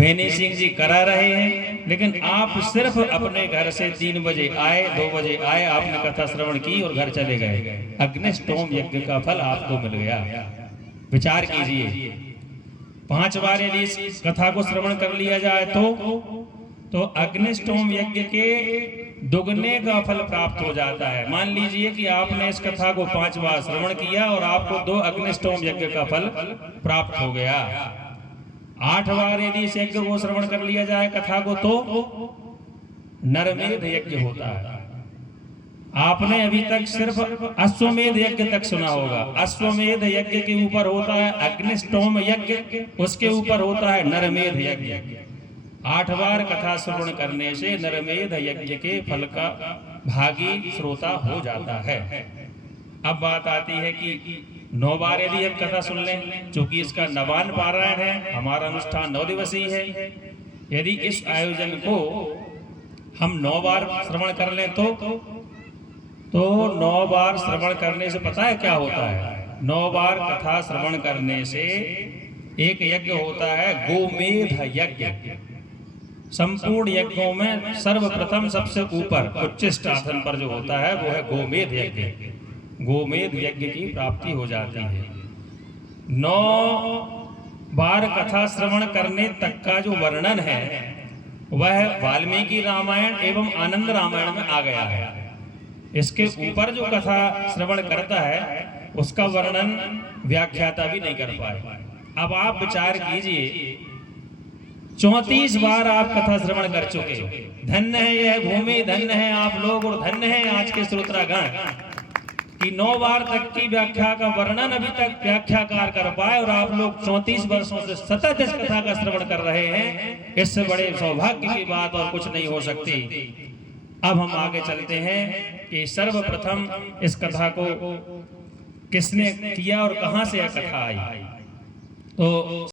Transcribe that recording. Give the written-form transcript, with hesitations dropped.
भेनी सिंह जी करा रहे हैं, लेकिन आप सिर्फ अपने घर से 3 बजे आए, 2 बजे आए, आपने कथा श्रवण की और घर चले गए। अग्निष्टोम यज्ञ का फल आपको मिल गया। विचार कीजिए, 5 बार यदि इस कथा को श्रवण कर लिया जाए तो अग्निष्टोम यज्ञ के दुगने का फल प्राप्त हो जाता है। मान लीजिए कि आपने इस कथा को 5 बार श्रवण किया और आपको 2 अग्निष्टोम यज्ञ का फल प्राप्त हो गया। 8 बार यदि इस यज्ञ को श्रवण कर लिया जाए कथा को तो नरमेध यज्ञ होता है। आपने अभी तक सिर्फ अश्वमेध यज्ञ तक सुना होगा। अश्वमेध यज्ञ के ऊपर होता है अग्निष्टोम यज्ञ, उसके ऊपर होता है नरमेध यज्ञ। 8 बार कथा श्रवण करने से नरमेध यज्ञ के फल का भागी श्रोता हो जाता है। अब बात आती है कि 9 बार यदि हम कथा सुन लें, चूंकि इसका नवान पारायण है, हमारा अनुष्ठान 9 दिवसीय है, यदि इस आयोजन को हम 9 बार श्रवण कर लें तो 9 बार श्रवण करने से पता है क्या होता है? 9 बार कथा श्रवण करने से एक यज्ञ होता है गोमेध यज्ञ। संपूर्ण यज्ञों में सर्वप्रथम सबसे ऊपर उच्चिष्ट आसन पर जो होता है वो है गोमेध यज्ञ। गोमेध यज्ञ की प्राप्ति हो जाती है। 9 बार कथा श्रवण करने तक का जो वर्णन है वह वाल्मीकि रामायण एवं आनंद रामायण में आ गया है। इसके ऊपर जो कथा श्रवण करता है उसका वर्णन व्याख्याता भी नहीं कर पाए। अब आप विचार कीजिए, 34 बार आप कथा श्रवण कर चुके हो। धन्य है यह भूमि, धन्य है आप लोग और धन्य है आज के श्रोतागण कि 9 बार तक की व्याख्या का वर्णन अभी तक व्याख्याकार कर पाए और आप लोग 34 वर्षों से सतत इस कथा का श्रवण कर रहे हैं। इससे बड़े सौभाग्य की बात और कुछ नहीं हो सकती। अब हम आगे चलते हैं कि सर्वप्रथम इस कथा को किसने किया और कहां से यह कथा आई। तो